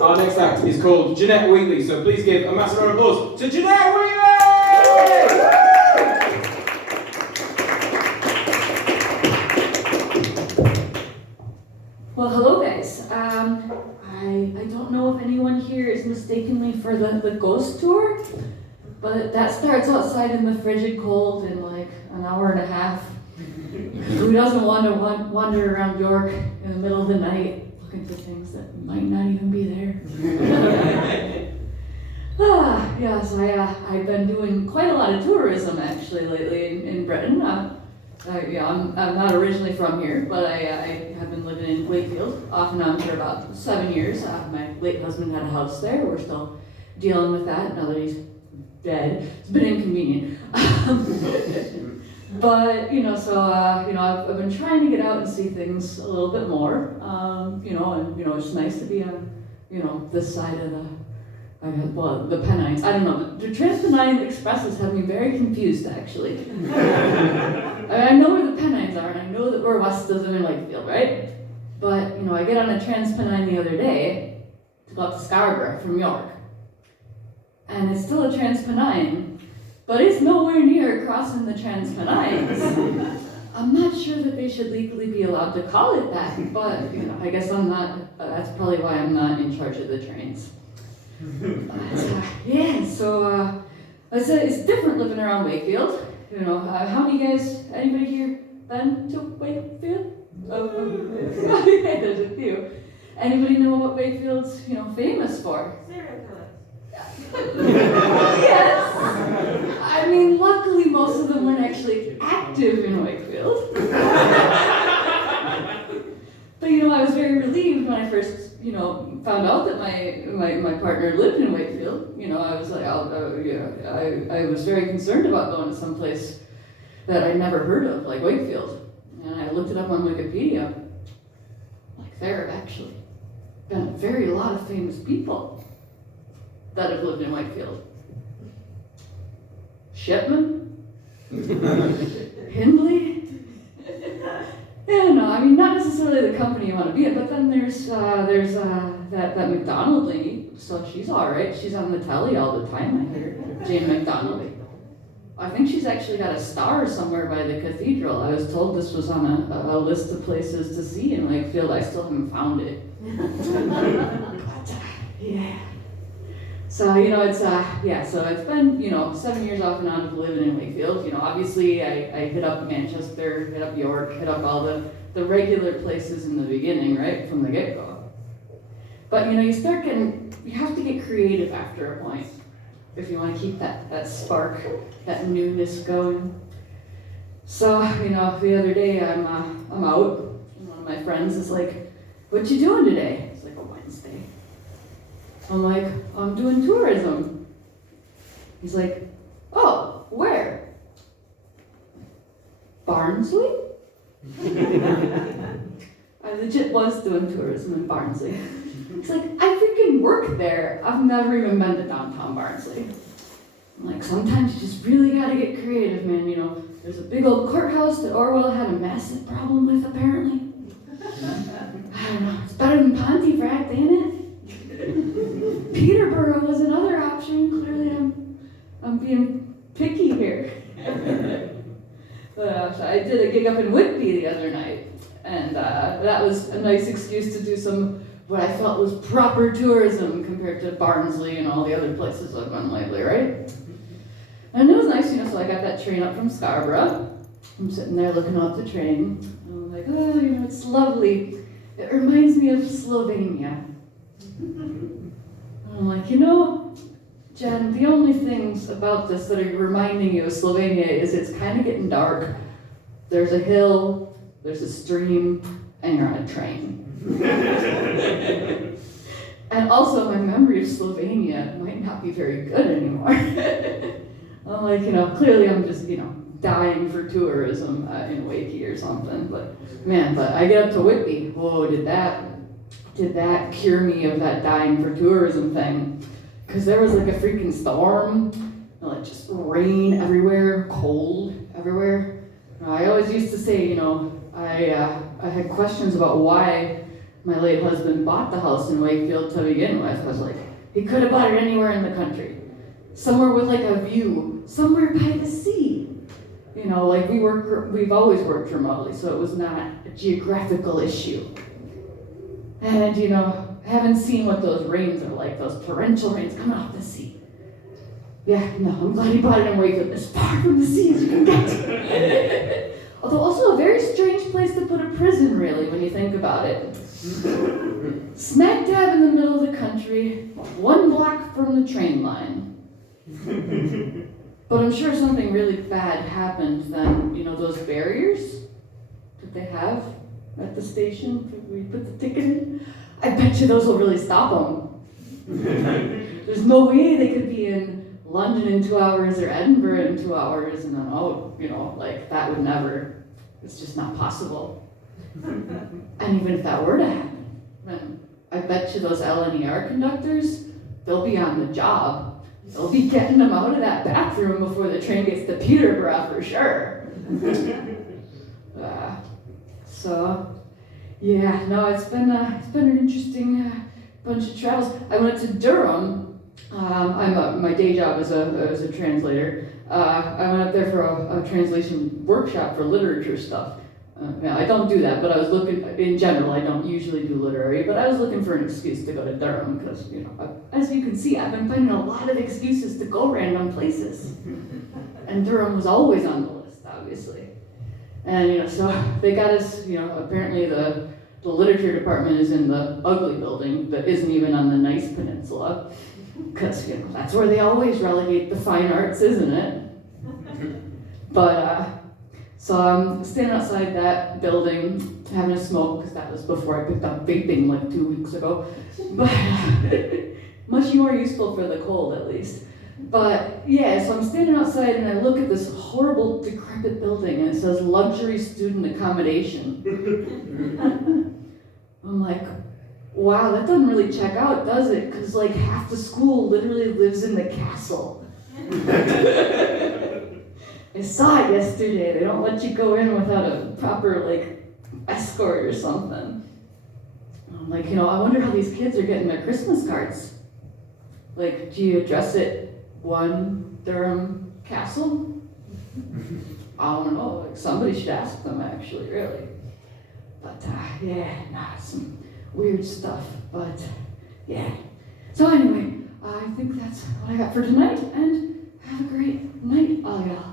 Our next act is called Jeanette-Wheatley, so please give a massive round of applause to Jeanette-Wheatley! Well, hello guys. I don't know if anyone here is mistaking me for the ghost tour, but that starts outside in the frigid cold in like an hour and a half. Who doesn't want to wander around York in the middle of the night looking for things that might not even be there? Yes, I've been doing quite a lot of tourism actually lately in Britain. I'm not originally from here, but I have been living in Wakefield off and on for about 7 years. My late husband had a house there. We're still dealing with that now that he's dead. It's been inconvenient. But, I've been trying to get out and see things a little bit more, it's nice to be on, this side of the Pennines. I don't know, the Trans-Pennine Expresses have me very confused, actually. I know where the Pennines are, and I know that we're west of them in Wakefield, right? But, I get on a Trans-Pennine the other day to go up to Scarborough from York. And it's still a Trans-Pennine, but it's nowhere near crossing the Trans-Pennines. I'm not sure that they should legally be allowed to call it that, but, I guess I'm not, that's probably why I'm not in charge of the trains. It's different living around Wakefield. How many guys, anybody here been to Wakefield? Okay, there's a few. Anybody know what Wakefield's, famous for? Serial killers. Yes! I mean, luckily most of them weren't actually active in Wakefield. But I was very relieved when I first, found out that my partner lived in Wakefield. I was like, I was very concerned about going to some place that I'd never heard of, like Wakefield. And I looked it up on Wikipedia. Like, there have actually been a lot of famous people that have lived in Wakefield. Shipman? Hindley? Not necessarily the company you want to be in, but then there's that McDonald lady, so she's all right. She's on the telly all the time, I hear. Jane McDonald. I think she's actually got a star somewhere by the cathedral. I was told this was on a list of places to see in Wakefield. I still haven't found it. But, yeah. So, so it's been, 7 years off and on of living in Wakefield. Obviously I hit up Manchester, hit up York, hit up all the regular places in the beginning, right, from the get-go. But, you have to get creative after a point if you want to keep that spark, that newness going. So, the other day I'm out, and one of my friends is like, "What you doing today?" It's like a Wednesday. I'm like, "I'm doing tourism." He's like, "Oh, where?" Barnsley? I legit was doing tourism in Barnsley. He's like, "I freaking work there. I've never even been to downtown Barnsley." I'm like, sometimes you just really gotta get creative, man. There's a big old courthouse that Orwell had a massive problem with, apparently. I don't know, it's better than Pontefract, ain't it? Peterborough was another option. Clearly I'm being picky here. I did a gig up in Whitby the other night, and that was a nice excuse to do some what I felt was proper tourism compared to Barnsley and all the other places I've been lately, right? And it was nice, so I got that train up from Scarborough. I'm sitting there looking out the train. I'm like, oh, it's lovely. It reminds me of Slovenia. And I'm like, Jen, the only things about this that are reminding you of Slovenia is it's kind of getting dark. There's a hill, there's a stream, and you're on a train. And also my memory of Slovenia might not be very good anymore. I'm like, clearly I'm just, dying for tourism in Wakey or something. But I get up to Whitby. Whoa, did that cure me of that dying for tourism thing? Because there was like a freaking storm, like just rain everywhere, cold everywhere. I always used to say, I had questions about why my late husband bought the house in Wakefield to begin with. I was like, he could have bought it anywhere in the country. Somewhere with like a view, somewhere by the sea. You know, like we've always worked remotely, so it was not a geographical issue. And you know, I haven't seen what those rains are like, those torrential rains coming off the sea. Yeah, no, I'm glad he bought it in Wakefield, as far from the sea as you can get. Although also a very strange place to put a prison, really, when you think about it. Smack dab in the middle of the country, 1 block from the train line. But I'm sure something really bad happened then. You know, those barriers that they have at the station where you put the ticket in? I bet you those will really stop them. There's no way they could be in London in 2 hours or Edinburgh in 2 hours and then out, you know, like that would never, it's just not possible. And even if that were to happen, then I bet you those LNER conductors, they'll be on the job. They'll be getting them out of that bathroom before the train gets to Peterborough for sure. So, yeah, no, it's been an interesting bunch of travels. I went to Durham. My day job is a translator. I went up there for a translation workshop for literature stuff. I don't do that, but I was looking, in general, I don't usually do literary, but I was looking for an excuse to go to Durham because, you know, as you can see, I've been finding a lot of excuses to go random places. And Durham was always on the list, obviously. And, you know, so they got us, you know, apparently the literature department is in the ugly building that isn't even on the nice peninsula. Because, you know, that's where they always relegate the fine arts, isn't it? But, so I'm standing outside that building, having a smoke, because that was before I picked up vaping like 2 weeks ago. But much more useful for the cold, at least. But yeah, so I'm standing outside and I look at this horrible, decrepit building and it says luxury student accommodation. I'm like, wow, that doesn't really check out, does it? Because like half the school literally lives in the castle. I saw it yesterday. They don't let you go in without a proper like escort or something. I'm like, you know, I wonder how these kids are getting their Christmas cards. Like, do you address it 1 Durham Castle? I don't know. Like, somebody should ask them, actually, really. But yeah, some weird stuff. But yeah. So anyway, I think that's what I got for tonight. And have a great night, all y'all.